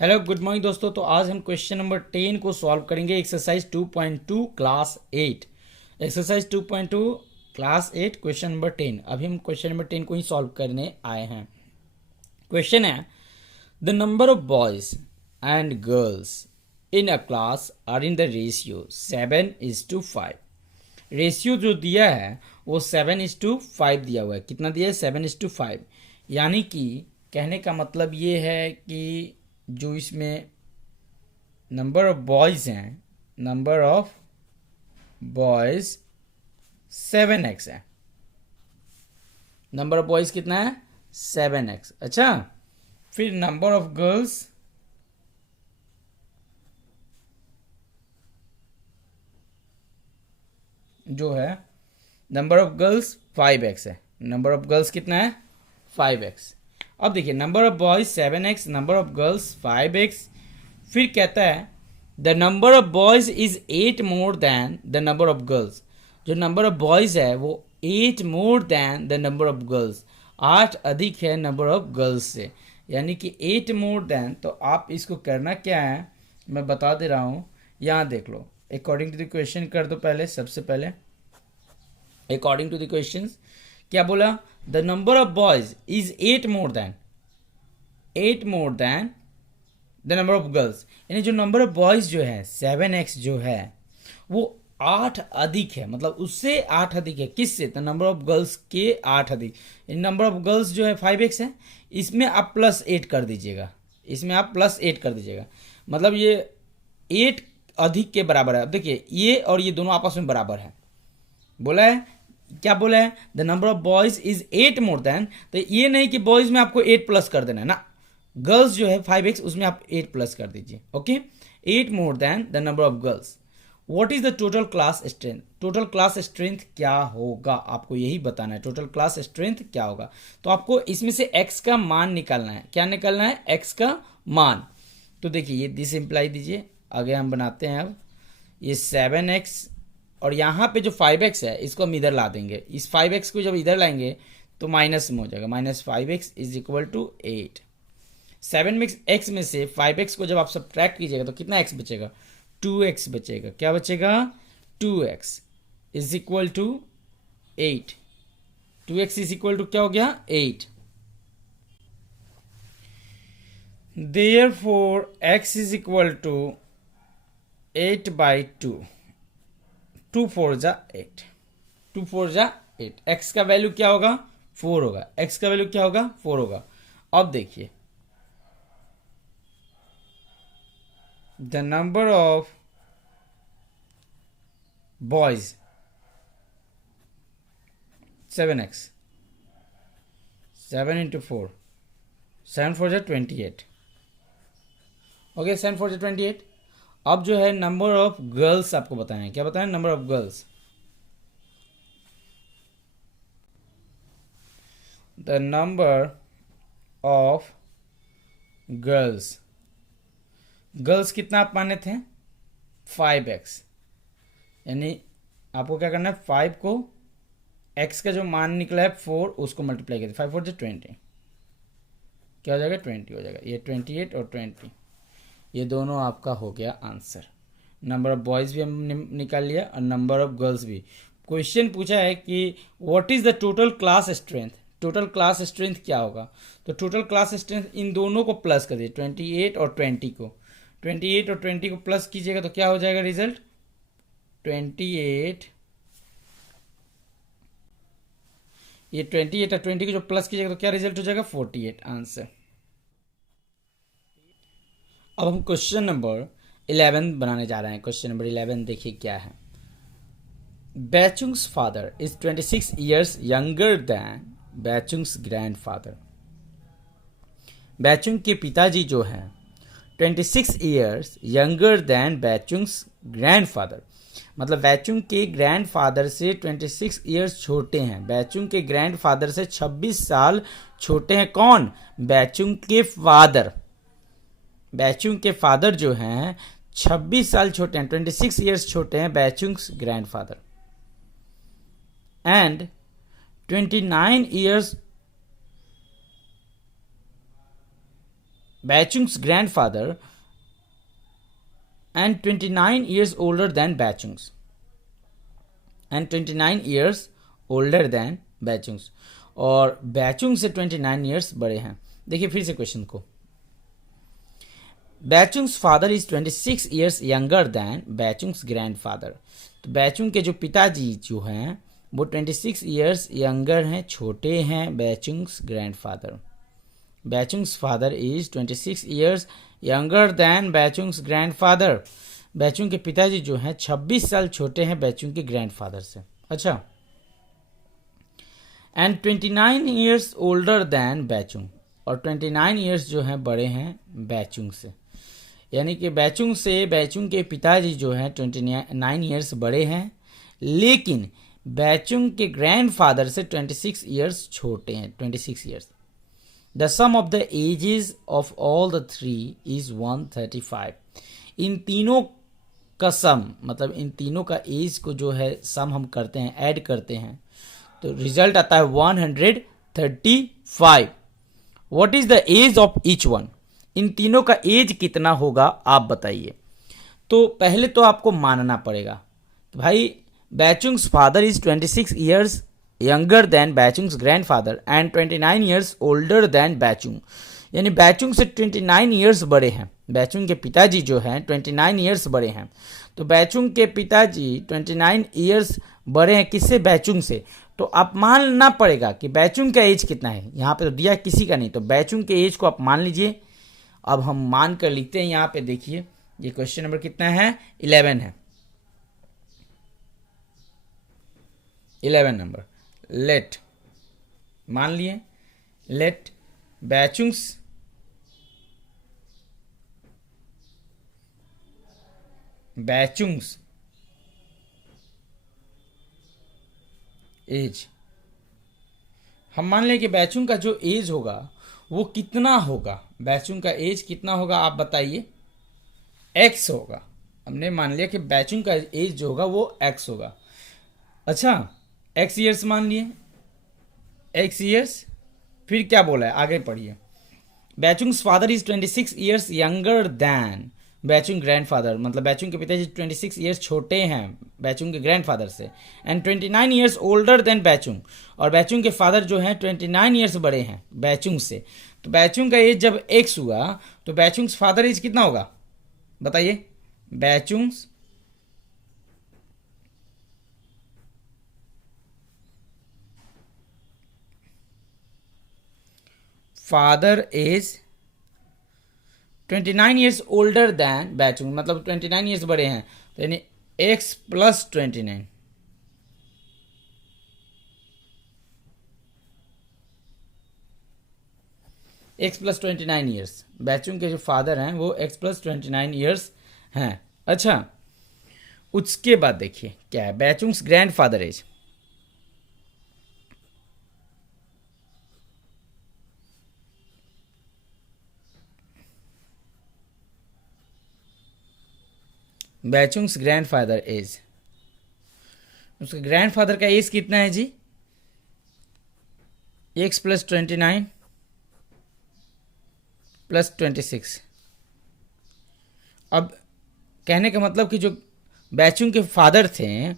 Hello good morning दोस्तों। तो आज हम क्वेश्चन नंबर 10 को सॉल्व करेंगे। Exercise 2.2 class 8। Exercise 2.2 class 8 question number 10। अभी हम क्वेश्चन नंबर 10 को ही सॉल्व करने आए हैं। क्वेश्चन है the number of boys and girls in a class are in the ratio 7:5। Ratio जो दिया है वो 7:5 दिया हुआ है। कितना दिया है? 7:5। यानी कि कहने का मतलब ये है कि जो इसमें नंबर ऑफ बॉयज हैं, नंबर ऑफ बॉयज 7x है। नंबर ऑफ बॉयज कितना है? 7x। अच्छा, फिर नंबर ऑफ गर्ल्स जो है, नंबर ऑफ गर्ल्स 5x है। नंबर ऑफ गर्ल्स कितना है? 5x। अब देखिए, number of boys 7x, number of girls 5x। फिर कहता है the number of boys is 8 more than the number of girls. जो नंबर ऑफ बॉयज है वो 8 more than the number of girls, 8 अधिक है नंबर ऑफ गर्ल्स से। यानी कि 8 मोर देन। तो आप इसको करना क्या है, मैं बता दे रहा हूँ। यहाँ देख लो, अकॉर्डिंग टू द क्वेश्चन कर दो। पहले सबसे पहले अकॉर्डिंग टू द क्वेश्चन क्या बोला? The number of boys is 8 more than the number of girls. यानी जो नंबर ऑफ बॉयज जो है 7x जो है वो 8 अधिक है, मतलब उससे 8 अधिक है। किससे? तो नंबर ऑफ गर्ल्स के 8 अधिक। नंबर ऑफ गर्ल्स जो है 5x है, इसमें आप +8 कर दीजिएगा। इसमें आप +8 कर दीजिएगा, मतलब ये 8 अधिक के बराबर है। अब देखिए, ये और ये दोनों आपस में बराबर है। बोला है क्या? बोला है the number of boys is 8 more than. तो ये नहीं कि बॉयज में आपको 8 प्लस कर देना है ना, गर्ल्स जो है 5x उसमें आप 8 प्लस कर दीजिए। Okay, 8 more than the number of girls. What is the total class strength? Total class strength क्या होगा आपको यही बताना है। टोटल क्लास स्ट्रेंथ क्या होगा? तो आपको इसमें से x का मान निकालना है। क्या निकालना है? x का मान। तो देखिए, ये दिस इंप्लाई दीजिए। आगे हम बनाते हैं। अब ये 7x और यहाँ पे जो 5x है इसको हम इधर ला देंगे। इस 5x को जब इधर लाएंगे तो माइनस में हो जाएगा। -5x is equal to 8। 7x में से 5x को जब आप सब्ट्रैक्ट कीजिएगा तो कितना x बचेगा? 2x बचेगा। क्या बचेगा? 2x is equal to 8। 2x is equal to क्या हो गया? 8। Therefore x is equal to 8/2। 2 4 जा 8, 2 4 जा 8। x का वैल्यू क्या होगा? 4 होगा। x का वैल्यू क्या होगा? 4 होगा। अब देखिए, the number of boys 7x, 7 into 4, 7 4 जा 28। ओके, 7 4 जा 28। अब जो है नंबर ऑफ गर्ल्स आपको बताना है। क्या बताना है? Number of girls. The number of girls. Girls कितना आप माने थे? 5x। यानी आपको क्या करना है? 5 को x का जो मान निकला है 4 उसको मल्टीप्लाई कर 5 4 जो 20। क्या हो जाएगा? 20 हो जाएगा। ये 28 और 20 ये दोनों आपका हो गया आंसर। नंबर ऑफ बॉयज़ भी हमने निकाल लिया और नंबर ऑफ गर्ल्स भी। क्वेश्चन पूछा है कि what is the total class strength. Total class strength क्या होगा? तो टोटल क्लास स्ट्रेंथ इन दोनों को प्लस कर दिए, 28 और 20 को। 28 और 20 को प्लस कीजिएगा तो क्या हो जाएगा रिजल्ट? 28, ये 28 और 20 को जो प्लस कीजिएगा तो क्या रिजल्ट हो जाएगा? 48 आंसर। अब हम क्वेश्चन नंबर 11 बनाने जा रहे हैं। क्वेश्चन नंबर 11 देखिए क्या है। Bhaichung's father is 26 years younger than Bhaichung's grandfather. Bhaichung के पिताजी जो हैं 26 years younger than Bhaichung's grandfather, मतलब बैचुंग के ग्रैंडफादर से 26 ईयर्स छोटे हैं। बैचुंग के ग्रैंडफादर से 26 साल छोटे हैं। कौन? बैचुंग के फादर। बैचुंग के फादर जो हैं 26 साल छोटे हैं, 26 ईयर्स छोटे हैं Bhaichung's grandfather. And 29 years Bhaichung's grandfather and 29 years older than Bachung's and 29 years older than Bachung's और बैचुंग से 29 years बड़े हैं। देखिए फिर से क्वेश्चन को, Bhaichung's father is 26 years younger than Bhaichung's grandfather. तो बैचुंग के जो पिताजी जो हैं वो 26 years यंगर हैं, छोटे हैं Bhaichung's grandfather. Bhaichung's father is 26 years younger than Bhaichung's grandfather. Bhaichung के पिताजी जो हैं 26 साल छोटे हैं बैचुंग के ग्रैंडफादर से। अच्छा, and 29 years older than Baichung, और 29 years जो हैं बड़े हैं बैचुंग से। यानी कि बैचुंग से बैचुंग के पिताजी जो हैं 29 years बड़े हैं, लेकिन बैचुंग के ग्रैंडफादर से 26 years छोटे हैं, 26 years। The sum of the ages of all the three is 135। इन तीनों का सम, मतलब इन तीनों का एज को जो है सम हम करते हैं, ऐड करते हैं, तो रिजल्ट आता है 135। What is the age of each one? इन तीनों का एज कितना होगा आप बताइए। तो पहले तो आपको मानना पड़ेगा भाई Bhaichung's father is 26 years younger than Bhaichung's grandfather and 29 years older than Bhaichung. यानी बैचुंग से 29 years बड़े हैं, बैचुंग के पिताजी जो हैं 29 years बड़े हैं। तो बैचुंग के पिताजी 29 years बड़े हैं किससे? बैचुंग से। तो आप मानना पड़ेगा कि बैचुंग का एज कितना है। यहाँ पे तो दिया किसी का नहीं, तो बैचुंग के एज को आप मान लीजिए। अब हम मान कर लिखते हैं। यहाँ पे देखिए ये क्वेश्चन नंबर कितना है? 11 है, 11 नंबर। लेट मान लिए, लेट बैचुंग्स एज, हम मान लें कि बैचुंग का जो एज होगा वो कितना होगा, बैचुंग का एज कितना होगा आप बताइए? एक्स होगा। हमने मान लिया कि बैचुंग का एज जो होगा वो एक्स होगा। अच्छा, एक्स ईयर्स मान लिए, एक्स ईयर्स। फिर क्या बोला है, आगे पढ़िए। Bhaichung's father is 26 years younger than Bhaichung grandfather, मतलब बैचुंग के पिताजी 26 years छोटे हैं बैचुंग के ग्रैंडफादर से, and 29 years older than Baichung, और बैचुंग के फादर जो हैं 29 years बड़े हैं बैचुंग से। तो बैचुंग का एज जब एक्स हुआ तो बैचुंग्स फादर एज कितना होगा बताइए? Bhaichung's father age 29 years older than Bhaichung, मतलब 29 years बड़े हैं, तो यानी x plus 29, x plus 29 years। Bhaichung के जो फादर हैं वो x प्लस 29 years हैं। अच्छा, उसके बाद देखिए क्या है, Bhaichung's grandfather age. Bhaichung's grandfather age, उसके ग्रैंडफादर का एज कितना है जी? x plus 29 plus 26। अब कहने का मतलब कि जो बैचुंग के फादर थे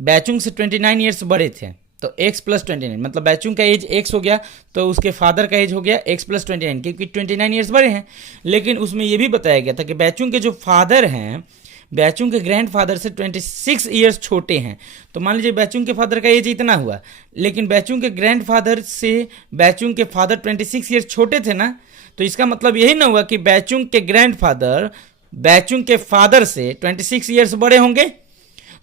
बैचुंग से 29 years बड़े थे, तो x प्लस 29, मतलब बैचुंग का एज x हो गया तो उसके फादर का एज हो गया x प्लस 29, क्योंकि 29 years बड़े हैं। लेकिन उसमें यह भी बताया गया था कि बैचुंग के जो फादर हैं बैचुंग के ग्रैंडफादर से 26 years छोटे हैं। तो मान लीजिए बैचुंग के फादर का एज इतना हुआ, लेकिन बैचुंग के ग्रैंडफादर से बैचुंग के फादर 26 years छोटे थे ना, तो इसका मतलब यही ना हुआ कि बैचुंग के ग्रैंडफादर बैचुंग के फादर से 26 years बड़े होंगे।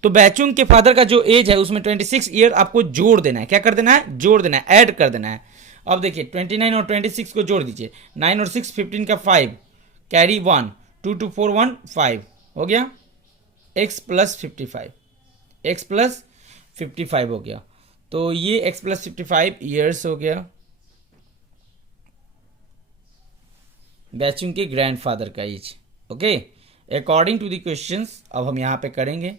तो बैचुंग के फादर का जो एज है उसमें 26 year आपको जोड़ देना है। क्या कर देना है? जोड़ देना है, ऐड कर देना है। अब देखिए 29 और 26 को जोड़ दीजिए, 9 और 6 15 का 5, कैरी 1, 2 2 4 1 5 हो गया, x प्लस 55, x प्लस 55 हो गया। तो ये x प्लस 55 ईयर्स हो गया बैचुंग के ग्रैंडफादर का age. Okay, according to the questions अब हम यहाँ पे करेंगे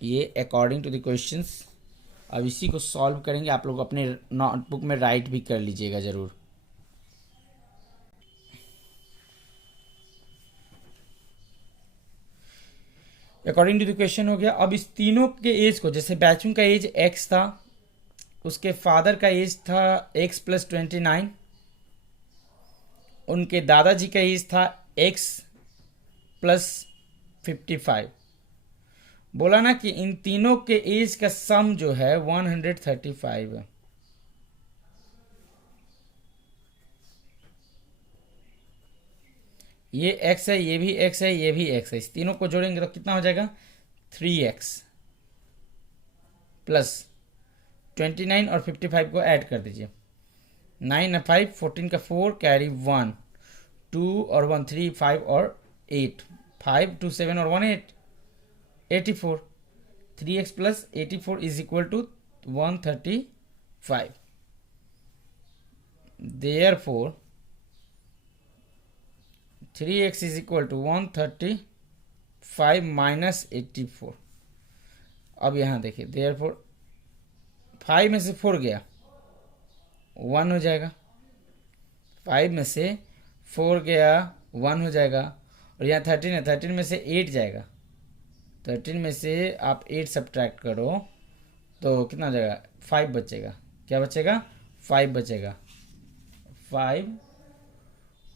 ये अकॉर्डिंग टू द क्वेश्चंस। अब इसी को सॉल्व करेंगे, आप लोग अपने नोटबुक में राइट भी कर लीजिएगा ज़रूर। अकॉर्डिंग टू द क्वेश्चन हो गया। अब इस तीनों के एज को, जैसे बैचुंग का एज एक्स था, उसके फादर का एज था एक्स प्लस 29, उनके दादाजी का एज था एक्स प्लस 55। बोला ना कि इन तीनों के एज का सम जो है 135 है। ये x है, ये भी x है, ये भी x है, इस तीनों को जोड़ेंगे तो कितना हो जाएगा 3x प्लस 29 और 55 को ऐड कर दीजिए। 9 और 5 14 का 4 कैरी 1 2 और 1 3 5 और 8 5 2 7 और 1 8 84 3x plus 84 is equal to 135। Therefore 3x is equal to 135 minus 84। अब यहाँ देखिए, देयरफॉर 5 में से 4 गया 1 हो जाएगा, 5 में से 4 गया 1 हो जाएगा, और यहाँ 13 है, 13 में से 8 जाएगा, 13 में से आप 8 सब्ट्रैक्ट करो तो कितना हो जाएगा 5 बचेगा। क्या बचेगा 5 बचेगा, 5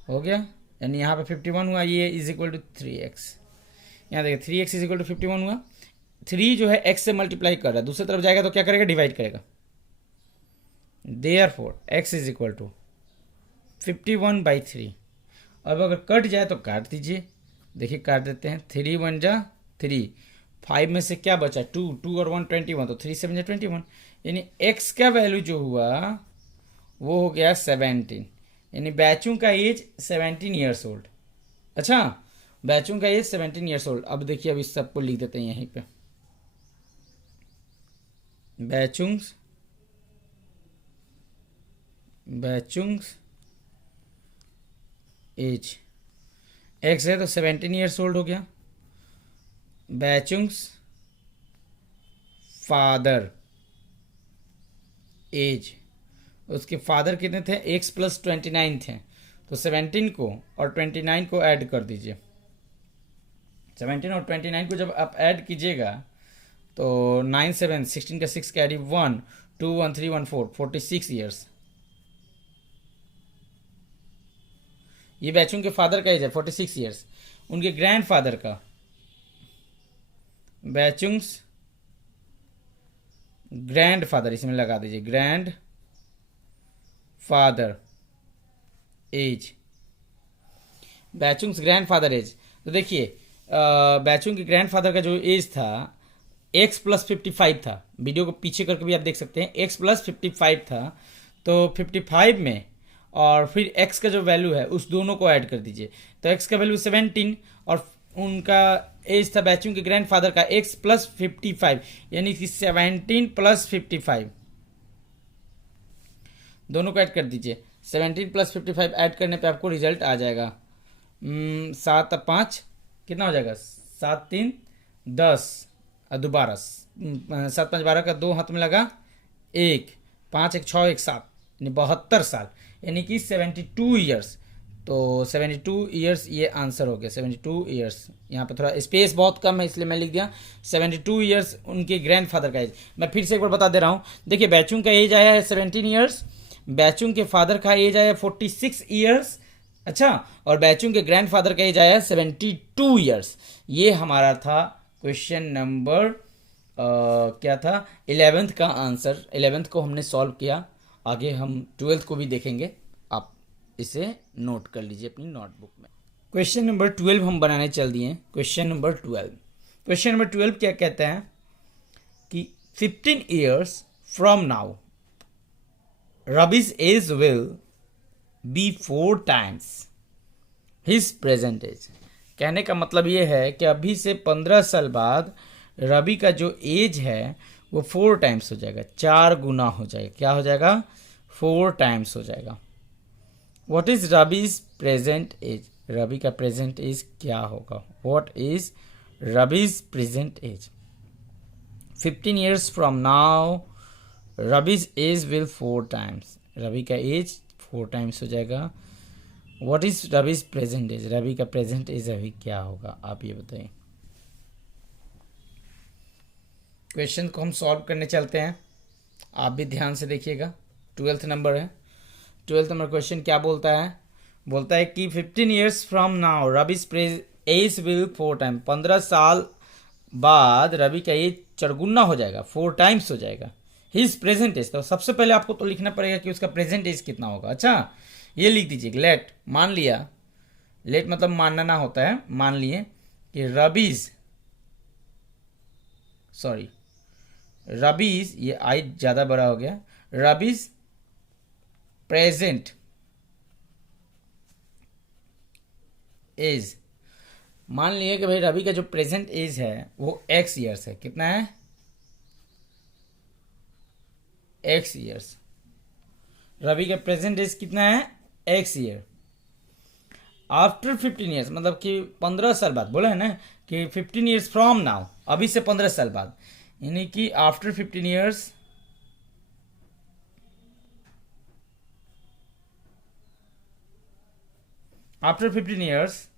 हो गया, यानी यहाँ पे 51 हुआ, ये इज इक्वल टू 3x। यहाँ देखिए 3x इज इक्वल टू 51 हुआ, 3 जो है x से मल्टीप्लाई कर रहा है, दूसरी तरफ जाएगा तो क्या करेगा डिवाइड करेगा। Therefore x is equal to 51/3। अब अगर कट जाए तो काट दीजिए, देखिए काट देते हैं, 3 1 जा 3, 5 में से क्या बचा 2 2 और 1 21, तो 3 7 जा 21, यानी x का वैल्यू जो हुआ वो हो गया 17, यानी बैचुंग का एज 17 ईयर्स ओल्ड। अच्छा, बैचुंग का एज 17 ईयर्स ओल्ड। अब देखिए, अब इस सबको लिख देते हैं यहीं पे, बैचुंग्स एज एक्स है तो 17 ईयर्स ओल्ड हो गया। बैचुंग्स फादर एज, उसके फादर कितने थे एक्स प्लस 29 थे, तो 17 को और 29 को ऐड कर दीजिए। 17 और 29 को जब आप ऐड कीजिएगा तो 9 7 16 का 6 कैरी 1 2 1 3 1 4 46 ईयर्स। ये बैचुंग के फादर का एज है 46 ईयर्स। उनके ग्रैंड फादर का, बैचुंग्स ग्रैंड फादर, इसमें लगा दीजिए grandfather age, Bhaichung's grandfather age. तो देखिए बैचुंग के ग्रैंड फादर का जो एज था x प्लस 55 था, वीडियो को पीछे करके भी आप देख सकते हैं, x प्लस 55 था, तो 55 में और फिर x का जो वैल्यू है उस दोनों को ऐड कर दीजिए, तो x का वैल्यू 17 और उनका एज था बैचुंग के ग्रैंड फादर का x प्लस 55, यानी कि 17 प्लस 55, दोनों को ऐड कर दीजिए। 17 प्लस 55 ऐड करने पे आपको रिजल्ट आ जाएगा 7 और 5 कितना हो जाएगा 7 3 10 और दोबारा 7 5 12 का 2 हाथ में लगा 1 5 1 6 1 7, यानी 72 साल, यानी कि 72 ईयर्स। तो 72 ईयर्स ये आंसर हो गया, 72 ईयर्स। यहाँ पे थोड़ा स्पेस बहुत कम है इसलिए मैं लिख दिया 72 ईयर्स उनके ग्रैंडफादर का एज। मैं फिर से एक बार बता दे रहा हूँ, देखिए बैचुंग का एज आया है 17 ईयर्स, बैचुंग के फादर का एज आया 46 ईयर्स, अच्छा, और बैचुंग के ग्रैंडफादर का एज आया 72 ईयर्स। ये हमारा था क्वेश्चन नंबर क्या था 11th का आंसर। 11th को हमने सॉल्व किया, आगे हम 12th को भी देखेंगे, आप इसे नोट कर लीजिए अपनी नोटबुक में। क्वेश्चन नंबर 12 हम बनाने चल दिए। क्वेश्चन नंबर 12 क्या कहते हैं कि 15 years from now Ravi's age will be 4 times his present age. कहने का मतलब ये है कि अभी से 15 साल बाद रवि का जो एज है वो 4 टाइम्स हो जाएगा, 4 गुना हो जाएगा। क्या हो जाएगा 4 टाइम्स हो जाएगा। What is Ravi's present age, Ravi का प्रेजेंट एज क्या होगा, what is Ravi's present age. 15 years from now Ravi's age will 4 times, Ravi का एज 4 टाइम्स हो जाएगा। What is Ravi's present age, Ravi का प्रेजेंट एज अभी क्या होगा, आप ये बताइए। क्वेश्चन को हम सॉल्व करने चलते हैं, आप भी ध्यान से देखिएगा। 12th नंबर है। 12th नंबर क्वेश्चन क्या बोलता है? बोलता है कि 15 years from now Ravi's age will 4 time, 15 साल बाद रवि का एज चरगुना हो जाएगा, 4 टाइम्स हो जाएगा। हिज प्रेजेंट एज, तो सबसे पहले आपको तो लिखना पड़ेगा कि उसका प्रेजेंट एज कितना होगा। अच्छा, ये लिख दीजिए लेट, मान लिया, लेट मतलब मानना होता है, मान लिए कि रबीज, ये आई ज़्यादा बड़ा हो गया, रबीज प्रेजेंट एज, मान लिए कि भाई रवि का जो प्रेजेंट एज है वो x ईयर्स है। कितना है? x years. रवि का प्रेजेंट एज कितना है? x year. आफ्टर 15 ईयर्स मतलब कि 15 साल बाद, बोला है ना कि 15 ईयर्स फ्रॉम नाउ, अभी से 15 साल बाद, यानी कि after 15 years, after 15 years,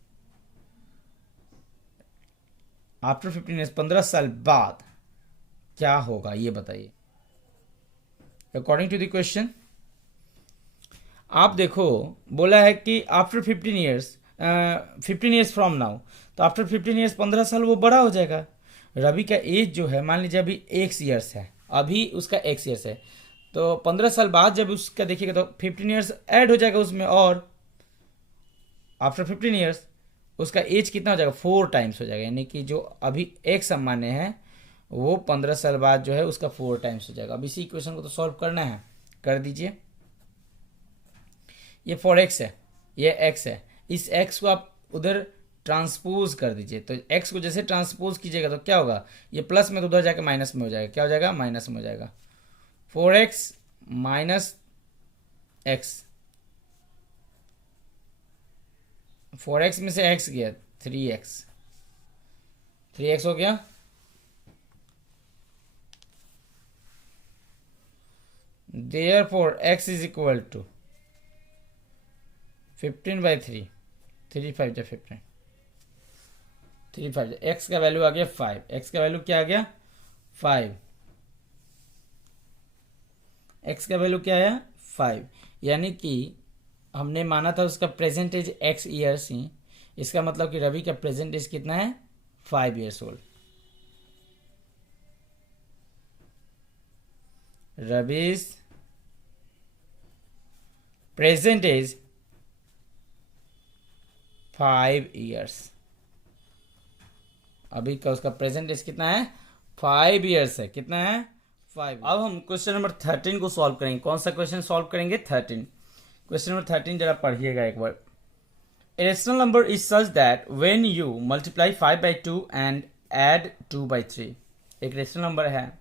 after 15 years, 15 साल बाद क्या होगा ये बताइए। अकॉर्डिंग टू द क्वेश्चन आप देखो, बोला है कि after 15 years, 15 years from now, तो आफ्टर 15 ईयर्स 15 साल वो बड़ा हो जाएगा। रवि का एज जो है मान लीजिए अभी x ईयर्स है, अभी उसका x ईयर्स है, तो 15 साल बाद जब उसका देखिएगा तो 15 ईयर्स ऐड हो जाएगा उसमें, और आफ्टर 15 ईयर्स उसका एज कितना हो जाएगा? 4 टाइम्स हो जाएगा, यानी कि जो अभी एक सामान्य है वो 15 साल बाद जो है उसका 4 टाइम्स हो जाएगा। अब इसी इक्वेशन को तो सॉल्व करना है, कर दीजिए। ये 4x है, ये x है, इस x को आप उधर ट्रांसपोज कर दीजिए, तो x को जैसे ट्रांसपोज कीजिएगा तो क्या होगा? ये प्लस में तो उधर जाकर माइनस में हो जाएगा, क्या हो जाएगा? माइनस में हो जाएगा। 4x माइनस x, 4x में से x गया 3x, 3x हो गया। Therefore x is equal to 15/3, 3 5 जा 15, 3 5 x का वैल्यू आ गया 5, x का वैल्यू क्या आ गया? 5, x का वैल्यू क्या आया? 5, यानी कि हमने माना था उसका present as x years he, इसका मतलब कि रवि का प्रेजेंट एज कितना है? 5 years old. Ravi's present age 5 years, अभी का उसका प्रेजेंट एज कितना है? 5 ईयर्स है। कितना है? 5। अब हम क्वेश्चन नंबर 13 को सॉल्व करेंगे। कौन सा क्वेश्चन सॉल्व करेंगे? 13। क्वेश्चन नंबर 13 जरा पढ़िएगा एक बार। A rational number is such that when you multiply 5/2 and add 2/3, एक रेशनल नंबर है,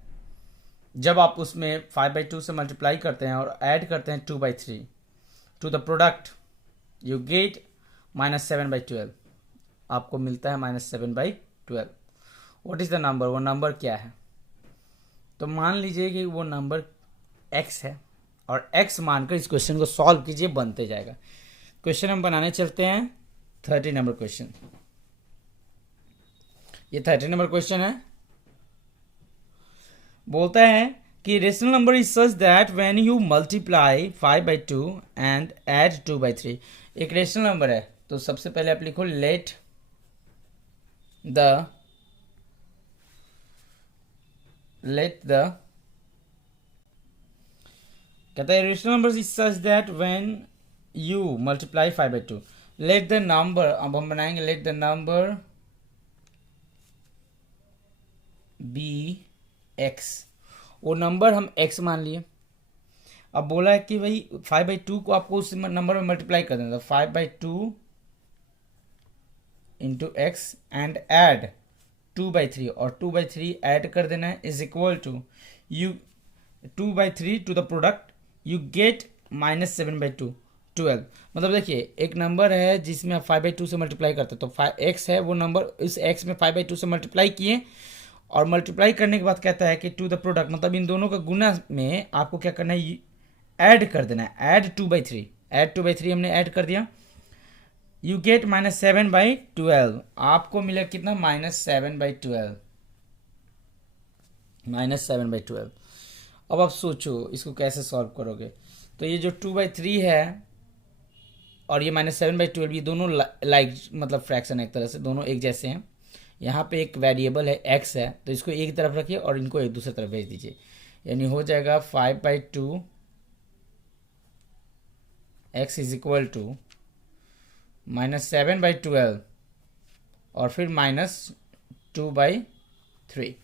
जब आप उसमें 5/2 से मल्टीप्लाई करते हैं और ऐड करते हैं 2/3 to the product, you get -7/12, आपको मिलता है -7/12। What is the number? वो नंबर क्या है? तो मान लीजिए कि वो नंबर x है, और x मानकर इस क्वेश्चन को सॉल्व कीजिए, बनते जाएगा। क्वेश्चन हम बनाने चलते हैं 30 नंबर क्वेश्चन। ये 30 नंबर क्वेश्चन है। बोलता है कि rational number is such that when you multiply 5/2 and add 2/3, एक रेशनल नंबर है, तो सबसे पहले आप लिखो लेट द कहता है rational number is such that when you multiply 5/2, let the number, अब हम बनाएंगे let the number be x, वो नंबर हम x मान लिए। अब बोला है कि भाई 5/2 को आपको उस नंबर में मल्टीप्लाई कर देना, 5/2 इंटू एक्स एंड ऐड 2/3, और 2/3 ऐड कर देना है, is equal to you 2/3 to the product, you get -7/2, 12। मतलब देखिए एक नंबर है जिसमें आप 5/2 से मल्टीप्लाई करते हैं, तो x है वो नंबर, इस x में 5/2 से मल्टीप्लाई किए, और मल्टीप्लाई करने के बाद कहता है कि टू द प्रोडक्ट, मतलब इन दोनों का गुना में आपको क्या करना है? ऐड कर देना है, ऐड 2/3, ऐड 2/3 हमने ऐड कर दिया, यू गेट -7/12, आपको मिला कितना? -7/12। -7/12। अब आप सोचो इसको कैसे सॉल्व करोगे। तो ये जो 2/3 है और ये -7/12, ये दोनों लाइक मतलब फ्रैक्शन है, एक तरह से दोनों एक जैसे हैं। यहाँ पे एक वेरिएबल है x है, तो इसको एक तरफ रखिए और इनको एक दूसरे तरफ भेज दीजिए, यानी हो जाएगा 5/2 x इज इक्वल टू -7/12 और फिर -2/3।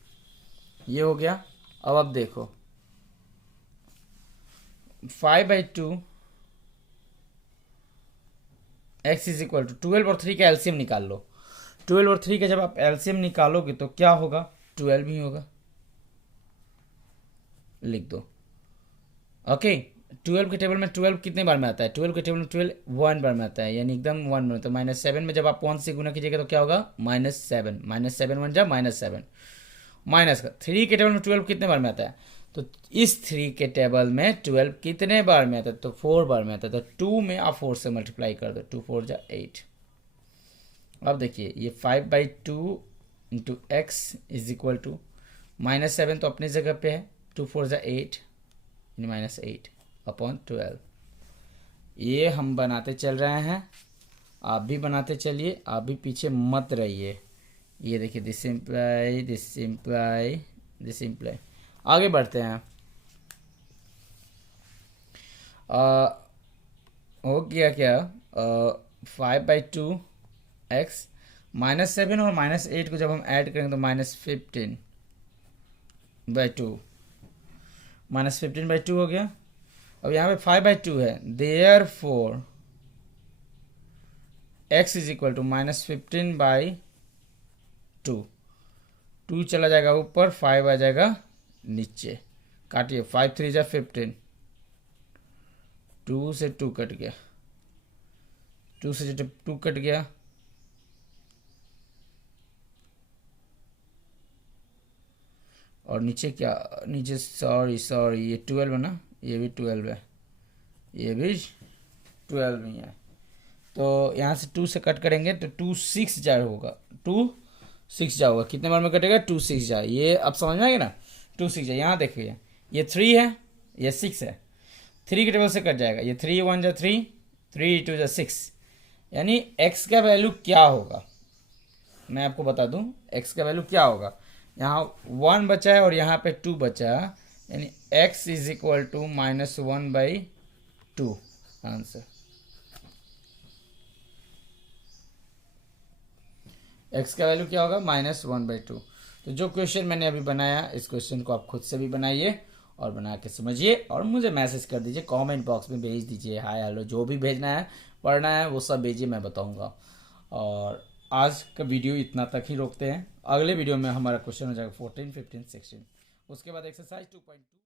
ये हो गया। अब आप देखो 5/2 x इज इक्वल टू 12 और 3 का एलसीएम निकाल लो। 12 और 3 का जब आप एलसीएम निकालोगे तो क्या होगा, 12 ही होगा, लिख दो। ओके, 12 के टेबल में 12 कितने बार में आता है, 12 के टेबल में 12 1 बार में आता है, यानी एकदम 1 में। तो -7 में जब आप 1 से गुना कीजिएगा तो क्या होगा, -7, -7 1 जा -7, माइनस का 3 के टेबल में 12 कितने बार में आता है, तो इस 3 के टेबल में 12 कितने बार में आता है, तो 4 बार में आता है। तो 2 में आप 4 से मल्टीप्लाई कर दो, 2 4 जा 8। अब देखिए ये 5/2 into x is equal to -7 तो अपनी जगह पे है, 2 4 जा 8 -8/12। ये हम बनाते चल रहे हैं, आप भी बनाते चलिए, आप भी पीछे मत रहिए। ये देखिए this imply this imply this imply. आगे बढ़ते हैं। हो गया क्या, 5/2 एक्स -7 और -8 को जब हम ऐड करेंगे तो -15/2 -15/2 हो गया। अब यहाँ पे 5/2 है, therefore x is equal to -15/2। 2 चला जाएगा ऊपर, 5 आ जाएगा नीचे, काटिए 5 3 जा 15, 2 से 2 कट गया, 2 से जब 2 कट गया और नीचे क्या, नीचे सॉरी ये 12 है ना, ये भी 12 है, ये भी 12 ही है। तो यहाँ से 2 से कट करेंगे तो 2 6 जा होगा, 2 6 जा होगा, कितने बार में कटेगा, 2 6 जा। ये अब समझ में आएगा ना, 2 6 जा। यहाँ देखिए ये 3 है, ये 6 है, 3 के टेबल से कट जाएगा, ये 3 1 जा 3, 3 2 जा 6, यानी x का वैल्यू क्या होगा, मैं आपको बता दूं x का वैल्यू क्या होगा। यहाँ 1 बचा है और यहाँ पे 2 बचा है, यानी x is equal to -1/2 answer. x का वैल्यू क्या होगा, -1/2। तो जो क्वेश्चन मैंने अभी बनाया, इस क्वेश्चन को आप खुद से भी बनाइए और बना के समझिए और मुझे मैसेज कर दीजिए, कमेंट बॉक्स में भेज दीजिए, हाय हेलो जो भी भेजना है पढ़ना है वो सब भेजिए, मैं बताऊंगा। और आज का वीडियो इतना तक ही रोकते हैं, अगले वीडियो में हमारा क्वेश्चन हो जाएगा 14 15 16, उसके बाद एक्सरसाइज 2.2।